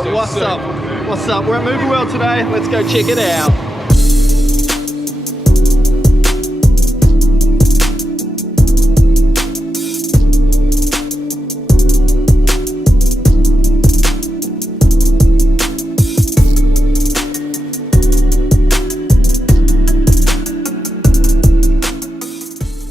Alright, what's up? What's up? We're at Movie World today. Let's go check it out.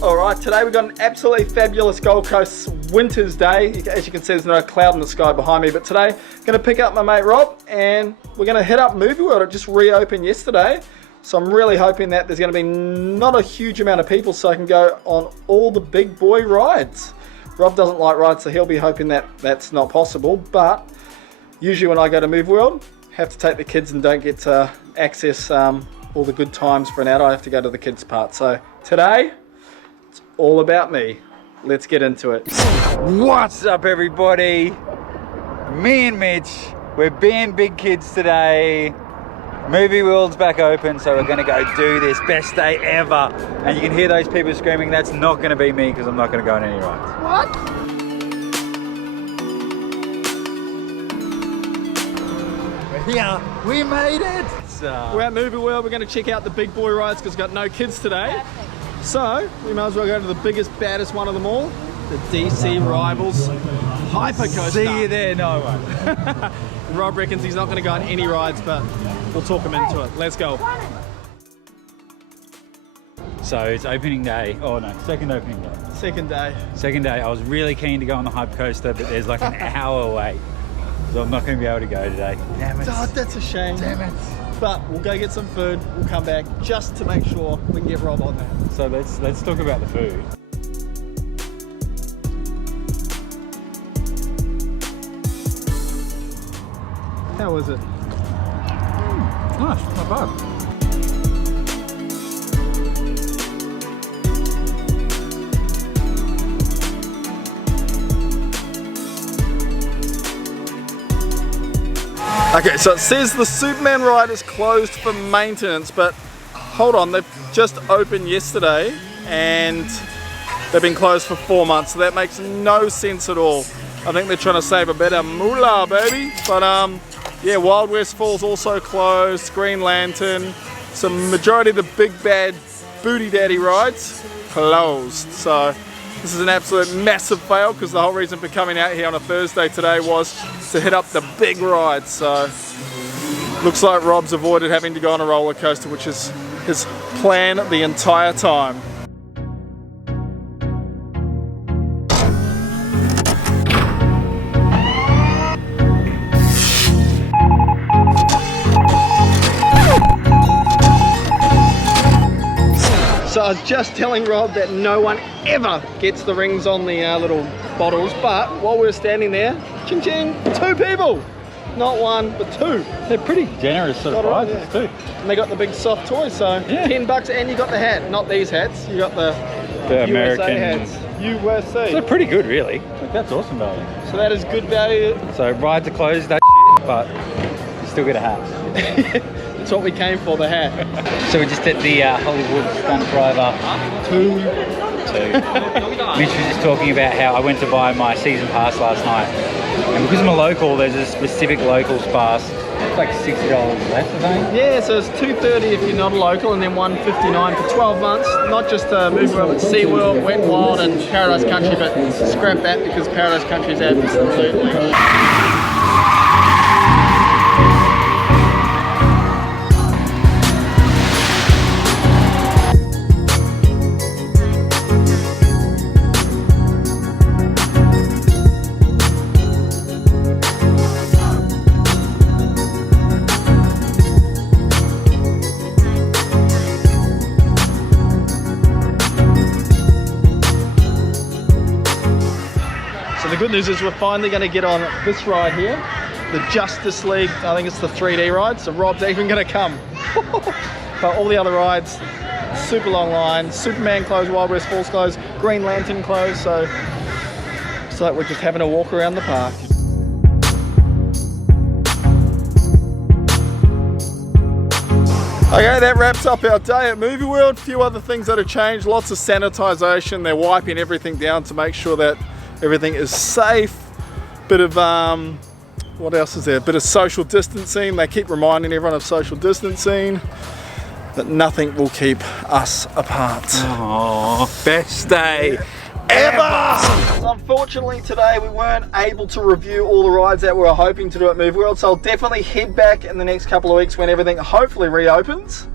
Alright, today we've got an absolutely fabulous Gold Coast winter's day. As you can see, there's no cloud in the sky behind me, but today I'm going to pick up my mate Rob and we're going to head up Movie World. It just reopened yesterday, so I'm really hoping that there's going to be not a huge amount of people so I can go on all the big boy rides. Rob doesn't like rides, so he'll be hoping that that's not possible, but usually when I go to Movie World, I have to take the kids and don't get to access all the good times for an adult. I have to go to the kids part. So today, it's all about me. Let's get into it. What's up, everybody? Me and Mitch, we're being big kids today. Movie World's back open, so we're gonna go do this best day ever. And you can hear those people screaming. That's not gonna be me because I'm not gonna go on any rides. What? We're here. We made it. We're at Movie World. We're going to check out the big boy rides because we've got no kids today. So we might as well go to the biggest, baddest one of them all, the DC Rivals Hypercoaster. See you there. No, I won't. Rob reckons he's not going to go on any rides, but we'll talk him into it. Let's go. So it's opening day. Oh no, second opening day. Second day. Second day. I was really keen to go on the Hypercoaster, but there's like an hour wait. So I'm not going to be able to go today. Damn it. Oh, that's a shame. Damn it. But we'll go get some food. We'll come back just to make sure we can get Rob on that. So let's talk about the food. How was it? Nice, not bad. Okay, so it says the Superman ride is closed for maintenance, but hold on, they've just opened yesterday and they've been closed for 4 months, so that makes no sense at all. I think they're trying to save a bit of moolah, baby. But yeah, Wild West Falls also closed, Green Lantern, so majority of the big bad booty daddy rides closed. So this is an absolute massive fail because the whole reason for coming out here on a Thursday today was to hit up the big rides. So looks like Rob's avoided having to go on a roller coaster, which is his plan the entire time. So I was just telling Rob that no one ever gets the rings on the little bottles, but while we were standing there, ching ching, 2 people. Not one, but 2. They're pretty generous sort of prizes too. And they got the big soft toys, so yeah. $10 and you got the hat. Not these hats, you got the American hats. USA. So they're pretty good, really. Like, that's awesome value. So that is good value. So rides are closed, that shit, but you still get a hat. That's what we came for, the hat. So we're just at the Hollywood Stunt Driver 2. Mitch was just talking about how I went to buy my season pass last night. And because I'm a local, there's a specific locals pass. It's like $60 less, I think. Yeah, so it's $230 if you're not a local, and then $159 for 12 months. Not just Movie World, but SeaWorld, Wet n Wild, and Paradise Country, but scrap that because Paradise Country is absolutely... The good news is we're finally going to get on this ride here, the Justice League. I think it's the 3D ride, so Rob's even going to come. But all the other rides, super long line. Superman closed, Wild West Falls closed, Green Lantern closed, so it's like we're just having a walk around the park. Okay, that wraps up our day at Movie World. A few other things that have changed, lots of sanitization. They're wiping everything down to make sure that everything is safe. Bit of What else is there? A bit of social distancing. They keep reminding everyone of social distancing. That nothing will keep us apart. Oh, best day ever! So unfortunately today we weren't able to review all the rides that we were hoping to do at Movie World, so I'll definitely head back in the next couple of weeks when everything hopefully reopens.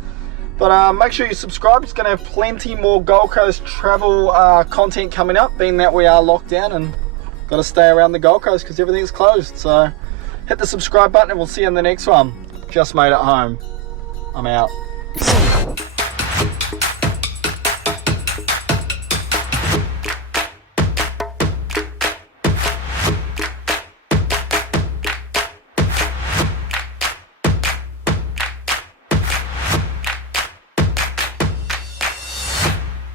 But make sure you subscribe. It's going to have plenty more Gold Coast travel content coming up, being that we are locked down and got to stay around the Gold Coast because everything's closed. So hit the subscribe button and we'll see you in the next one. Just made it home. I'm out.